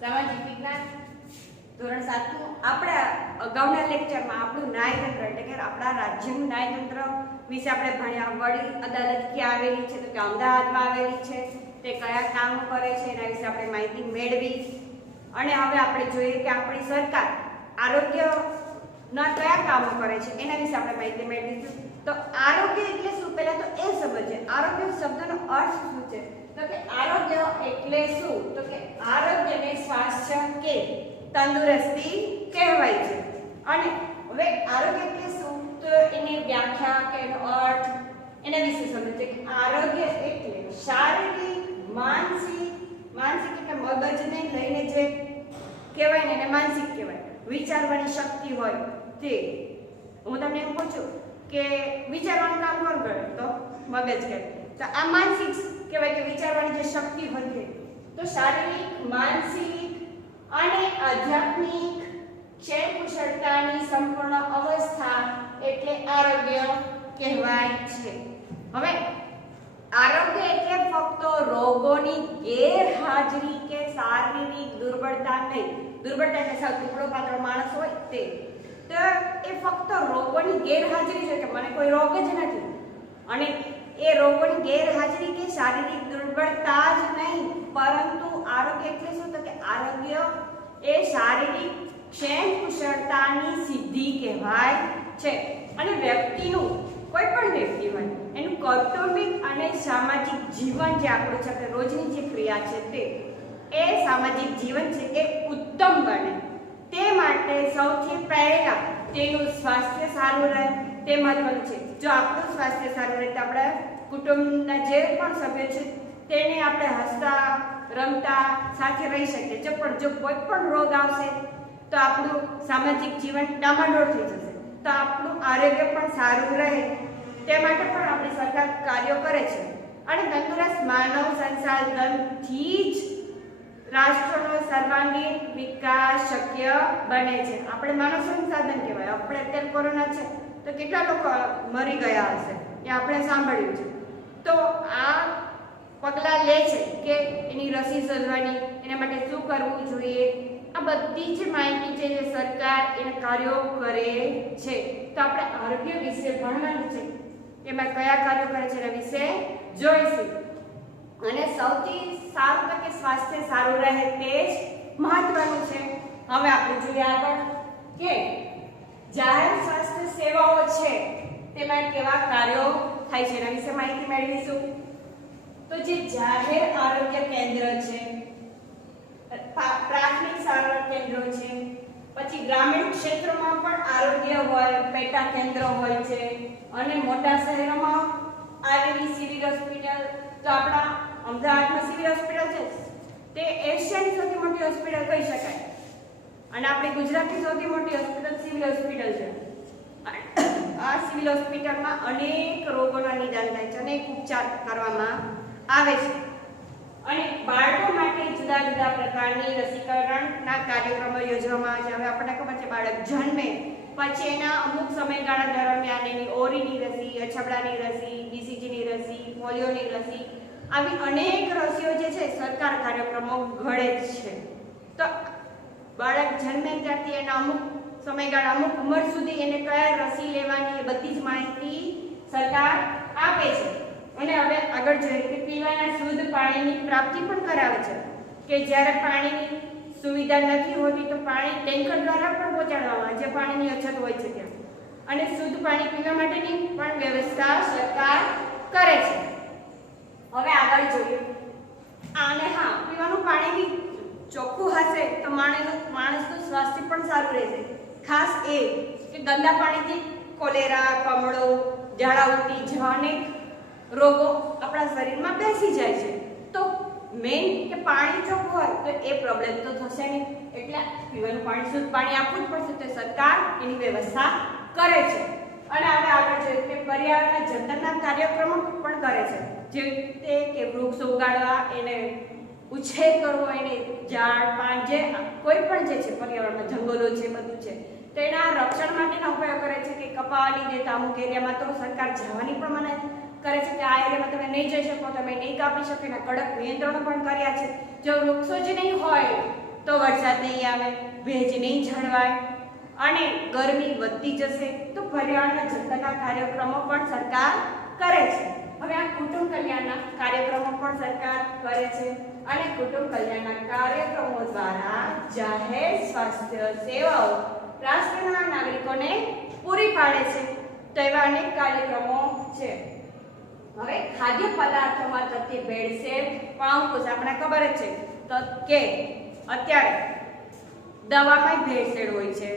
સામાજિક વિજ્ઞાન ધોરણ 7 નું આપણે અગાઉના લેક્ચરમાં આપણું ન્યાયતંત્ર એટલે કે આપણા રાજ્યનું ન્યાયતંત્ર વિશે આપણે ભણ્યા. વડી અદાલત ક્યાં આવેલી છે? તો કે અમદાવાદમાં આવેલી છે. તે કયા કામ કરે છે એના વિશે આપણે માહિતી મેળવી. અને હવે આપણે જોઈએ કે આપણી સરકાર આરોગ્યના કયા કામો કરે છે એના વિશે આપણે માહિતી મેળવીશું. તો આરોગ્ય એટલે શું? પહેલા તો એ સમજીએ આરોગ્ય શબ્દનો અર્થ શું છે. તો કે આરોગ્ય એટલે શું? તો કે આરોગ્યને સ્વાસ્થ્ય કે તંદુરસ્તી કહેવાય છે. અને હવે આરોગ્ય એટલે શું? તો એની વ્યાખ્યા કે એનો અર્થ એના વિશે સમજીએ કે આરોગ્ય એટલે શારીરિક, માનસિક એટલે મગજને લઈને જે કહેવાય ને એને માનસિક કહેવાય. વિચારવાની શક્તિ હોય તે. હું તમને એમ પૂછું કે વિચારવાનું કામ કોણ કરે? તો મગજ કરે. તો આ માનસિક કહેવાય કે વિચારવાની જે શક્તિ હોય છે. તો શારીરિક, માનસિક અને આધ્યાત્મિક ક્ષય કુશળતાની સંપૂર્ણ અવસ્થા એટલે આરોગ્ય કહેવાય છે. હવે આરોગ્ય એટલે ફક્ત રોગોની ગેરહાજરી કે શારીરિક દુર્બળતા નહીં. દુર્બળતા એટલે સાવ ટુકડો પાતળો માણસ હોય તે. તો એ ફક્ત રોગોની ગેરહાજરી છે કે મને કોઈ રોગ જ નથી. અને એ રોગોની ગેરહાજરી કે શારીરિક દુર્બળતા જ નહીં, પરંતુ આરોગ્ય એટલે શું? તો કે આરોગ્ય એ શારીરિક ક્ષેમ કુશળતાની સિદ્ધિ કહેવાય છે. અને વ્યક્તિનું કોઈ પણ વ્યક્તિ હોય એનું કૌટુંબિક અને સામાજિક જીવન જે આપણું છે રોજની જે ક્રિયા છે તે એ સામાજિક જીવન છે એ ઉત્તમ બને તે માટે સૌથી પહેલા તેનું સ્વાસ્થ્ય સારું રહે તે મહત્વનું છે. જો આપણું સ્વાસ્થ્ય સારું રહે તો આપણા કુટુંબના જે પણ સભ્યો છે તેને આપણે હસતા રમતા સાથે રહી શકીએ. જો કોઈ પણ રોગ આવશે તો આપણું સામાજિક જીવન ડામાડોળ થઈ જશે. તો આપણું આરોગ્ય પણ સારું રહે તે માટે પણ આપણી સરકાર કાર્યો કરે છે. અને તંદુરસ્ત માનવ સંસાધનથી જ રાષ્ટ્રનો સર્વાંગીણ વિકાસ શક્ય બને છે. આપણે માનવ સંસાધન કહેવાય. આપણે અત્યારે કોરોના છે તો કેટલા લોકો મરી ગયા હશે એ આપણે સાંભળ્યું છે. તો આ પગલાં લે છે કે એની રસી શોધવાની, એના માટે શું કરવું જોઈએ, આ બધી જ માહિતી છે જે સરકાર એના કાર્યો કરે છે. તો આપણે આરોગ્ય વિશે ભણવાનું છે. એમાં કયા કાર્યો કરે છે એના વિશે જોઈશું. અને સૌથી સારું તો કે સ્વાસ્થ્ય સારું રહે તે જ મહત્વનું છે. હવે આપણે જોઈએ આગળ કે જાહેર સ્વાસ્થ્ય સેવાઓ છે તેમાં કેવા કાર્યો થાય છે એના વિશે માહિતી મેળવીશું. તો જે જાહેર આરોગ્ય કેન્દ્ર છે, પ્રાથમિક સારવાર કેન્દ્રો છે, પછી ગ્રામીણ ક્ષેત્રોમાં પણ આરોગ્ય હોય, પેટા કેન્દ્ર હોય છે, અને મોટા શહેરોમાં આવેલી સિવિલ હોસ્પિટલ. તો આપણા અમદાવાદમાં સિવિલ હોસ્પિટલ છે તે એશિયાની સૌથી મોટી હોસ્પિટલ કહી શકાય. અને આપણી ગુજરાતની સૌથી મોટી હોસ્પિટલ સિવિલ હોસ્પિટલ છે. આ સિવિલ હોસ્પિટલમાં અનેક રોગોના નિદાન થાય છે, અનેક ઉપચાર કરવામાં આવે છે. અને બાળકો માટે જુદા જુદા પ્રકારની રસીકરણના કાર્યક્રમો યોજવામાં આવે છે. હવે આપણને ખબર છે બાળક જન્મે પછી એના અમુક સમયગાળા દરમિયાન એની ઓરીની રસી, અછબડાની રસી, BCGની રસી, પોલિયોની રસી, આવી અનેક રસીઓ જે છે સરકાર કાર્યક્રમો ઘડે છે. તો બાળક જન્મે ત્યારથી એના અમુક સમયગાળા, અમુક ઉંમર સુધી એને કયા રસી લેવાની એ બધી જ માહિતી સરકાર આપે છે. અને હવે આગળ જોઈએ કે પીવાના શુદ્ધ પાણીની પ્રાપ્તિ પણ કરાવે છે. કે જ્યારે પાણીની સુવિધા નથી હોતી તો પાણી ટેન્કર દ્વારા પણ પહોંચાડવામાં આવે છે પાણીની અછત હોય છે ત્યાં. અને શુદ્ધ પાણી પીવા માટેની પણ વ્યવસ્થા સરકાર કરે છે. હવે આગળ જોઈએ અને હા, પીવાનું પાણી બી ચોખ્ખું હશે તો માણસનું સ્વાસ્થ્ય પણ સારું રહેશે. ખાસ એ કે ગંદા પાણીથી કોલેરા, કમળો, ઝાડા ઉલટી જેવા અનેક રોગો આપણા શરીરમાં બેસી જાય છે. તો મેઇન કે પાણી ચોખ્ખું હોય તો એ પ્રોબ્લેમ તો થશે નહીં. એટલે પીવાનું પાણી, શુદ્ધ પાણી આપવું જ પડશે. તો સરકાર એની વ્યવસ્થા કરે છે. અને હવે આગળ જોઈએ કે પર્યાવરણના જતનના કાર્યક્રમો પણ કરે છે. જે રીતે કે વૃક્ષો ઉગાડવા, એને ઉછેર કરવો, એને ઝાડ પાન જે કોઈ પણ જે છે પર્યાવરણમાં જંગલો છે બધું છે તેના રક્ષણ માટેના ઉપાયો કરે છે. કે કપાવાની દેતા અમુક એરિયામાં તો સરકાર જવાની પણ મનાઈ કરે છે કે આ એરિયામાં તમે નહીં જઈ શકો, તમે નહીં કાપી શકો. એના કડક નિયંત્રણો પણ કર્યા છે. જો વૃક્ષો જ નહીં હોય તો વરસાદ નહીં આવે, ભેજ નહીં જળવાય અને ગરમી વધતી જશે તો પર્યાવરણના જતનના કાર્યક્રમો પણ સરકાર કરે છે. હવે આ કુટુંબ કલ્યાણના કાર્યક્રમો પણ સરકાર કરે છે અને કુટુંબ કલ્યાણના કાર્યક્રમો દ્વારા જાહેર સ્વાસ્થ્ય સેવાઓ રાષ્ટ્રના નાગરિકોને પૂરી પાડે છે. તો એવા અનેક કાર્યક્રમો છે. હવે ખાદ્ય પદાર્થોમાં થતી ભેળસેળ પણ અંકુશ આપણે ખબર જ છે તો કે અત્યારે દવામાં ભેળસેળ હોય છે,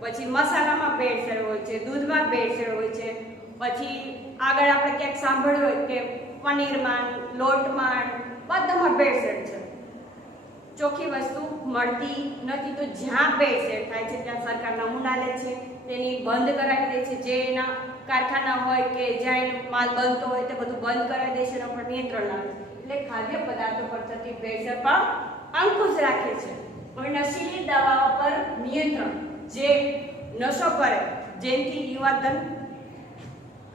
પછી મસાલામાં ભેળસેળ હોય છે, દૂધમાં ભેળસેળ હોય છે, પછી આગળ આપણે ક્યાંક સાંભળ્યું હોય કે પનીરમાં, લોટમાં, બધામાં ભેળસેળ છે. ચોખ્ખી વસ્તુ મળતી નથી. તો જ્યાં ભેળસેળ થાય છે ત્યાં સરકાર નમૂના લે છે, તેની બંધ કરાવી દે છે. જે એના કારખાના હોય કે જ્યાં એનો માલ બનતો હોય તે બધું બંધ કરાવી દે છે, એના પર નિયંત્રણ લાવે છે. એટલે ખાદ્ય પદાર્થો પર થતી ભેળસેળ પર અંકુશ રાખે છે. હવે નશીલી દવાઓ પર નિયંત્રણ, જે નશો કરે જેનાથી યુવાધન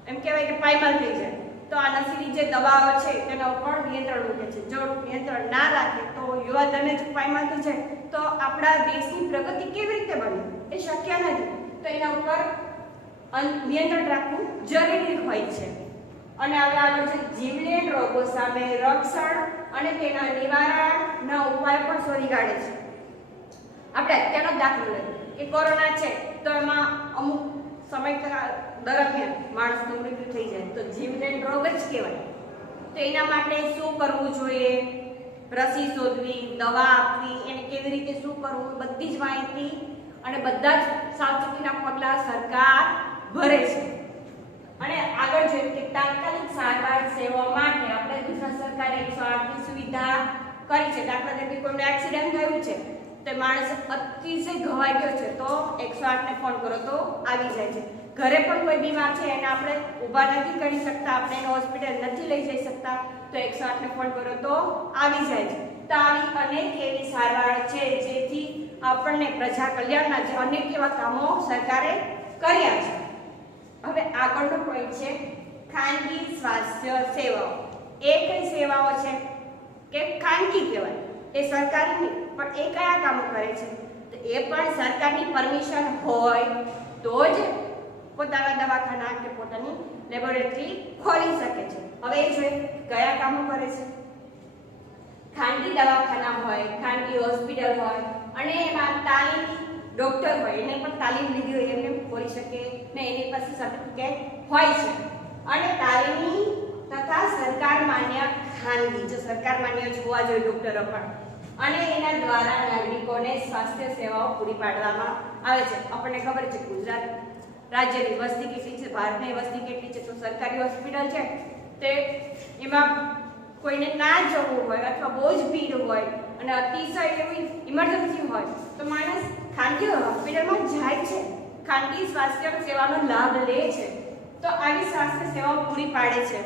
એમ કહેવાય કે પાયમાલ થઈ જાય, તો આ નશીલી જે દવાઓ છે તેના ઉપર નિયંત્રણ મૂકે છે. જો નિયંત્રણ ના રાખે તો યુવાધનને જ પાયમાલ થઈ જાય તો આપણા દેશની પ્રગતિ કેવી રીતે બને? એ શક્ય નથી. તો એના ઉપર નિયંત્રણ રાખવું જરૂરી હોય છે. અને હવે આગળ છે જીવલેણ રોગો સામે રક્ષણ અને તેના નિવારણના ઉપાય પણ શોધી કાઢે છે. આપણે અત્યારનો દાખલો લઈએ કે કોરોના છે તો એમાં અમુક સમય દરમિયાન માણસનું મૃત્યુ થઈ જાય તો જીવલેણ રોગ જ કહેવાય. તો એના માટે શું કરવું જોઈએ? રસી શોધવી, દવા આપવી, એને કેવી રીતે શું કરવું, બધી જ માહિતી અને બધા જ સાવચેતીના પગલાં સરકાર ભરે છે. અને આગળ જોઈએ કે તાત્કાલિક સારવાર સેવા માટે આપણે ગુજરાત સરકારે 108ની સુવિધા કરી છે. દાખલા તરીકે કોઈને એક્સિડન્ટ થયું છે તો માણસ અતિશય ઘવાઈ ગયો છે તો 108ને ફોન કરો તો આવી જાય છે. ઘરે પણ કોઈ બીમાર છે એને આપણે ઊભા નથી કરી શકતા, આપણે એને હોસ્પિટલ નથી લઈ જઈ શકતા તો 108ને ફોન કરો તો આવી જાય છે. તો આવી અનેક એવી સારવાર છે જેથી આપણને પ્રજા કલ્યાણના જે અનેક એવા કામો સરકારે કર્યા છે. હવે આગળનો પોઈન્ટ છે ખાનગી સ્વાસ્થ્ય સેવાઓ. એ કઈ સેવાઓ છે કે ખાનગી કહેવાય, એ સરકારી નહીં, પણ એ કયા કામો કરે છે? તો એ પણ સરકારની પરમિશન હોય તો જ પોતાના દવાખાના કે પોતાની લેબોરેટરી ખોલી શકે છે. હવે એ જોઈએ કયા કામો કરે છે. ખાનગી દવાખાના હોય, ખાનગી હોસ્પિટલ હોય અને એમાં તાલીમી ડોક્ટર હોય, એને પણ તાલીમ લીધી હોય એમને ખોલી શકે ને એની પાસે સર્ટિફિકેટ હોય છે. અને તાલીમી તથા સરકાર માન્ય ખાનગી, જો સરકાર માન્ય જોવા જોઈએ ડોક્ટરો પણ, અને એના દ્વારા નાગરિકોને સ્વાસ્થ્ય સેવાઓ પૂરી પાડવામાં આવે છે. આપણને ખબર છે ગુજરાત રાજ્યની વસ્તી કેટલી છે, ભારતની વસ્તી કેટલી છે, તો સરકારી હોસ્પિટલ છે તે એમાં કોઈને ના જવું હોય અથવા બહુ જ ભીડ હોય અને અતિશય એવી ઇમરજન્સી હોય તો માણસ ખાનગી હોસ્પિટલમાં જાય છે, ખાનગી સ્વાસ્થ્ય સેવાનો લાભ લે છે. તો આવી સ્વાસ્થ્ય સેવાઓ પૂરી પાડે છે.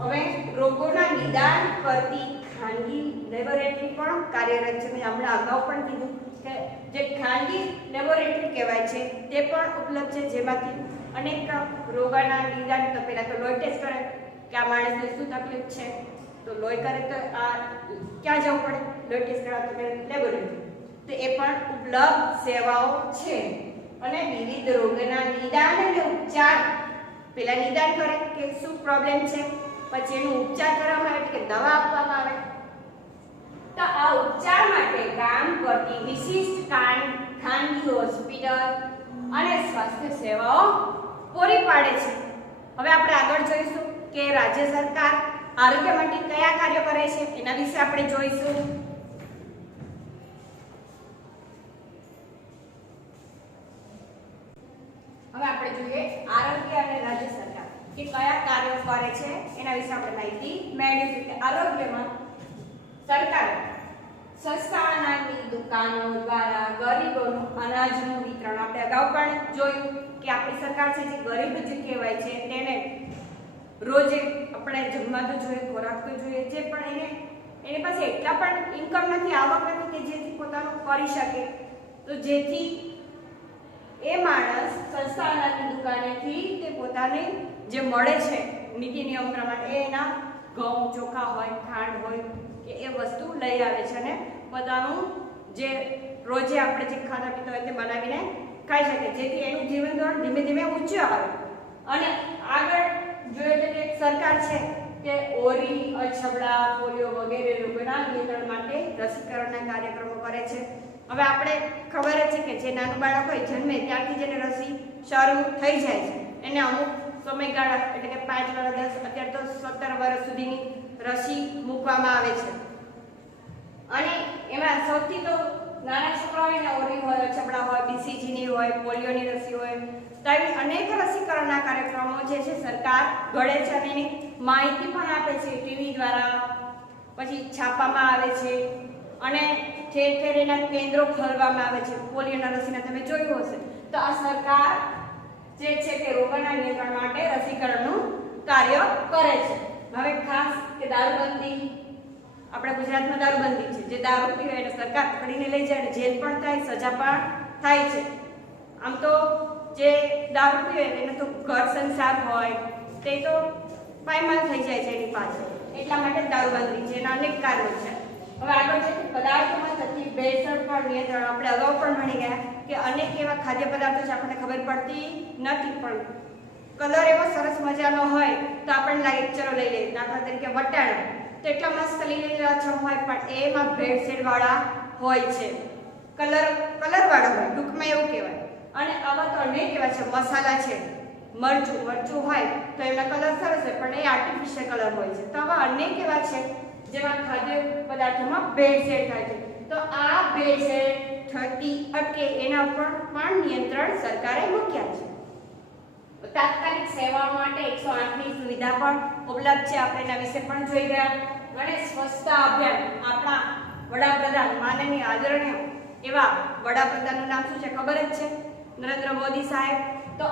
હવે રોગોના નિદાન કરતી ખાનગી લેબોરેટરી પણ કાર્યરત છે. મેં હમણાં અગાઉ પણ કીધું કે જે ખાનગી લેબોરેટરી કહેવાય છે તે પણ ઉપલબ્ધ છે, જેમાંથી અનેક રોગોના નિદાન, તો પહેલાં તો લોહી ટેસ્ટ કરે કે આ માણસને શું તકલીફ છે, તો લોહી કરે તો આ ક્યાં જવું પડે? લોહી ટેસ્ટ કરાવવા તો લેબોરેટરી. તો એ પણ ઉપલબ્ધ સેવાઓ છે. અને વિવિધ રોગોના નિદાન અને ઉપચાર, પહેલા નિદાન કરે કે શું પ્રોબ્લેમ છે, પછી એનો ઉપચાર કરવામાં આવે કે દવા આપવામાં આવે. તો આ ઉપચાર માટે કામ કરતી વિશિષ્ટ ખાનગી હોસ્પિટલ અને સ્વાસ્થ્ય સેવાઓ પૂરી પાડે છે. હવે આપણે આગળ જોઈશું કે રાજ્ય સરકાર આરોગ્ય માટે કયા કાર્યો કરે છે, એના વિશે આપણે જોઈશું. હવે આપણે જોઈએ આરોગ્ય અને રાજ્ય સરકાર કે કયા કાર્યો કરે છે એના વિશે આપણે માહિતી મેળવીશું. કે આરોગ્યમાં સરકાર સસ્તા અનાજની દુકાનો દ્વારા ગરીબોનું અનાજનું વિતરણ, આપણે અગાઉ પણ જોયું કે આપણી સરકાર છે જે ગરીબ જે કહેવાય છે તેને રોજે આપણે જમવા તો જોઈએ, ખોરાક તો જોઈએ, જે પણ એની પાસે એટલા પણ ઇન્કમ નથી, આવક નથી કે જેથી પોતાનું કરી શકે, તો જેથી એ માણસ સસ્તા અનાજની દુકાનેથી તે પોતાને જે મળે છે નીતિ નિયમ પ્રમાણે એના ઘઉં ચોખા હોય, ખાંડ હોય કે એ વસ્તુ લઈ આવે છે અને પોતાનું જે રોજે આપણે જે ખાતા પીતા હોય તે બનાવીને ખાઈ શકે, જેથી એનું જીવન ધોરણ ધીમે ધીમે ઊંચું આવે. અને આગળ જોઈએ તો એક સરકાર છે કે ઓરી, અછબડા, પોલિયો વગેરે રોગોના નિયંત્રણ માટે રસીકરણના કાર્યક્રમો કરે છે. હવે આપણે ખબર જ છે કે જે નાનું બાળક હોય જન્મે ત્યારથી જેને રસી શરૂ થઈ જાય છે એને અમુક સમયગાળા એટલે કે 5 વર્ષ, 10, અત્યારે તો 17 વર્ષ સુધીની રસી મૂકવામાં આવે છે. અને એમાં સૌથી તો નાના છોકરાઓને ઓરી હોય, અછબડા હોય, બીસીજીની હોય, પોલિયોની રસી હોય, તો આવી અનેક રસીકરણના કાર્યક્રમો જે છે સરકાર ઘડે છે અને એની માહિતી પણ આપે છે ટીવી દ્વારા, પછી છાપવામાં આવે છે અને ઠેર ઠેર એના કેન્દ્રો ખોલવામાં આવે છે. પોલિયોના રસીના તમે જોયું હશે. તો આ સરકાર જે છે કે રોગોના નિયંત્રણ માટે રસીકરણનું કાર્ય કરે છે. હવે ખાસ કે દારૂબંધી, આપણા ગુજરાતમાં દારૂબંધી છે. જે દારૂ પીવે એને સરકાર પકડીને લઈ જાય, જેલ પણ થાય, સજા પણ થાય છે. આમ તો જે દારૂ પીવે એને તો ઘર સંસાર હોય તે તો પાયમાલ થઈ જાય છે એની પાછળ, એટલા માટે દારૂબંધી છે. એના અનેક કારણો છે. હવે આગળ છે પદાર્થોમાં થતી ભેળસેળ પર નિયંત્રણ. આપણે અગાઉ પણ ભણી ગયા કે અનેક એવા ખાદ્ય પદાર્થો છે આપણને ખબર પડતી નથી, પણ કલર એવો સરસ મજાનો હોય તો આપણને લાગે ચલો લઈ લઈએ. દાખલા તરીકે વટાણા તો એટલા મસ્ત લીલાછમ હોય પણ એમાં ભેળસેળ વાળા હોય છે, કલર વાળા હોય, ટૂંકમાં એવું કહેવાય. અને આવા તો અનેક એવા છે. મસાલા છે, મરચું હોય તો એના કલર સરસ હોય પણ એ આર્ટિફિશિયલ કલર હોય છે. તો આવા અનેક એવા છે જેમાં ખાદ્ય પદાર્થોમાં ભેળસેળ થાય છે. તો આ ભેળસેળ થતી અટકે એના ઉપર પણ નિયંત્રણ સરકારે મૂક્યા છે. તાત્કાલિક સેવાઓ માટે 108ની સુવિધા પણ ઉપલબ્ધ છે. આપણે એના વિશે પણ જોઈ ગયા. અને સ્વચ્છતા અભિયાન, આપણા વડાપ્રધાન માનનીય આદરણીય એવા વડાપ્રધાનનું નામ શું છે ખબર જ છે, નરેન્દ્ર મોદી સાહેબ. તો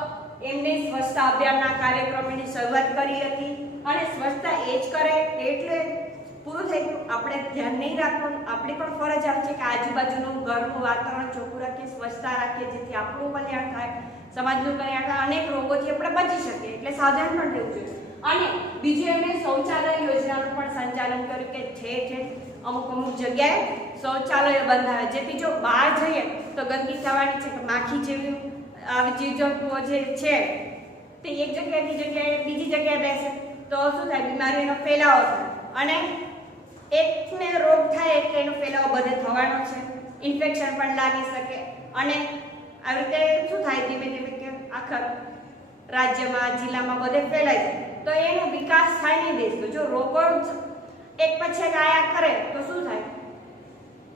એમને સ્વચ્છતા અભિયાનના કાર્યક્રમની શરૂઆત કરી હતી. અને સ્વચ્છતા એ જ કરે એટલે પૂરું થઈ ગયું. આપણે ધ્યાન નહીં રાખવાનું, આપણી પણ ફરજ આવે છે કે આજુબાજુનું ઘરનું વાતાવરણ ચોખ્ખું રાખીએ, સ્વચ્છતા રાખીએ, જેથી આપણું કલ્યાણ થાય, સમાજનું કલ્યાણ થાય, અનેક રોગોથી આપણે બચી શકીએ. એટલે સાવધાન પણ રહેવું જોઈએ. અને બીજું એમણે શૌચાલય યોજનાનું પણ સંચાલન કર્યું કે ઠેર ઠેર અમુક જગ્યાએ શૌચાલય બંધાવે, જેથી જો બહાર જઈએ તો ગંદકી થવાની છે કે માખી જેવી આવી જીવજંતુઓ જે છે તે એક જગ્યાએથી જગ્યાએ બીજી જગ્યાએ બેસે તો શું થાય, બીમારીનો ફેલાવો થાય. અને એકને રોગ થાય એટલે એનો ફેલાવો બધે થવાનો છે, ઇન્ફેક્શન પણ લાગી શકે. અને આવી રીતે શું થાય ધીમે ધીમે કે આખા રાજ્યમાં, જિલ્લામાં બધે ફેલાય જાય તો એનો વિકાસ થાય નહીં દેશનો. જો રોગો એક પછી એક આયા કરે તો શું થાય,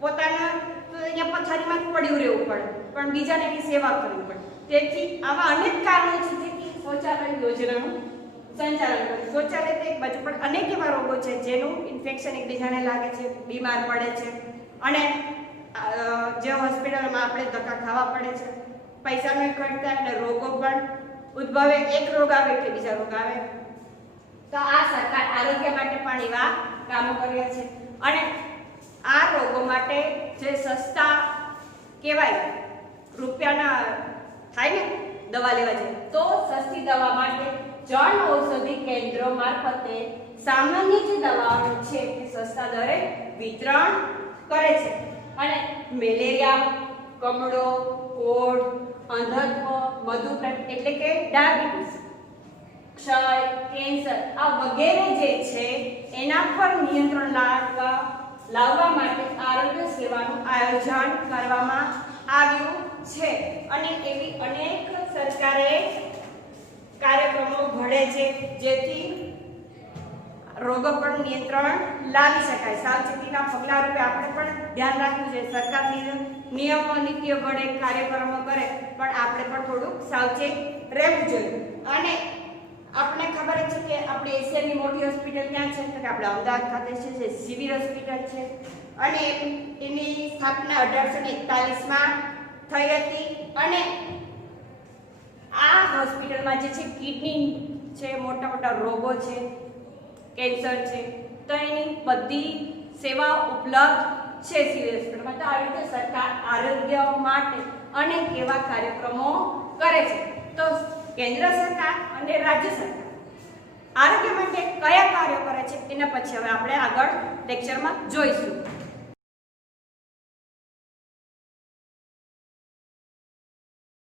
પોતાના અહીંયા પથારીમાં જ પડ્યું રહેવું પડે પણ બીજાને એની સેવા કરવી પડે. તેથી આવા અનેક કારણો છે જેથી શૌચાલય યોજનાનું સંચાલન કરે. શૌચાલય તો એક બાજુ પણ અનેક એવા રોગો છે જેનું ઇન્ફેક્શન એકબીજાને લાગે છે, બીમાર પડે છે અને જે હોસ્પિટલમાં આપણે ધક્કા ખાવા પડે છે, પૈસાનો ખર્ચ થાય અને રોગો પણ ઉદ્ભવે. એક રોગ આવે એટલે બીજા રોગ આવે. તો આ સરકાર આરોગ્ય માટે પણ એવા કામો કર્યા છે. અને આ રોગો માટે જે સસ્તા કહેવાય, રૂપિયાના થાય ને દવા લેવા જાય તો સસ્તી દવા માટે જન ઔષધિ કેન્દ્રો મારફતે સામાન્ય જે દવાઓ છે તે સસ્તા દરે વિતરણ કરે છે. અને મેલેરિયા, કમળો, કોઢ, અંધત્વ, મધુપ્રમેહ એટલે કે ડાયાબિટીસ, ક્ષય, કેન્સર આ વગેરે જે છે એના પર નિયંત્રણ લાવવા માટે આરોગ્ય સેવાનું આયોજન કરવામાં આવ્યું છે. અને એવી અનેક સરકારે કાર્યક્રમો ઘડે છે જેથી રોગો પર નિયંત્રણ લાવી શકાય. સાવચેતીના પગલા રૂપે આપણે પણ ધ્યાન રાખવું જોઈએ. સરકારની નિયમો નીતિઓ ઘડે, કાર્યક્રમો કરે પણ આપણે પણ થોડુંક સાવચેત રહેવું જોઈએ. અને આપણે ખબર છે કે આપણે એશિયાની મોટી હોસ્પિટલ ક્યાં છે તો કે આપણે અમદાવાદ ખાતે છે, જે સિવિલ હોસ્પિટલ છે. અને એની સ્થાપના 1841માં થઈ હતી. અને આ હોસ્પિટલમાં જે છે કિડની છે, મોટા મોટા રોગો છે, કેન્સર છે, તો એની બધી સેવાઓ ઉપલબ્ધ છે સિવિલ હોસ્પિટલમાં. તો આવી રીતે સરકાર આરોગ્ય માટે અનેક એવા કાર્યક્રમો કરે છે. તો કેન્દ્ર સરકાર અને રાજ્ય સરકાર આરોગ્ય માટે કયા કાર્યો કરે છે એના પછી હવે આપણે આગળ લેક્ચરમાં જોઈશું.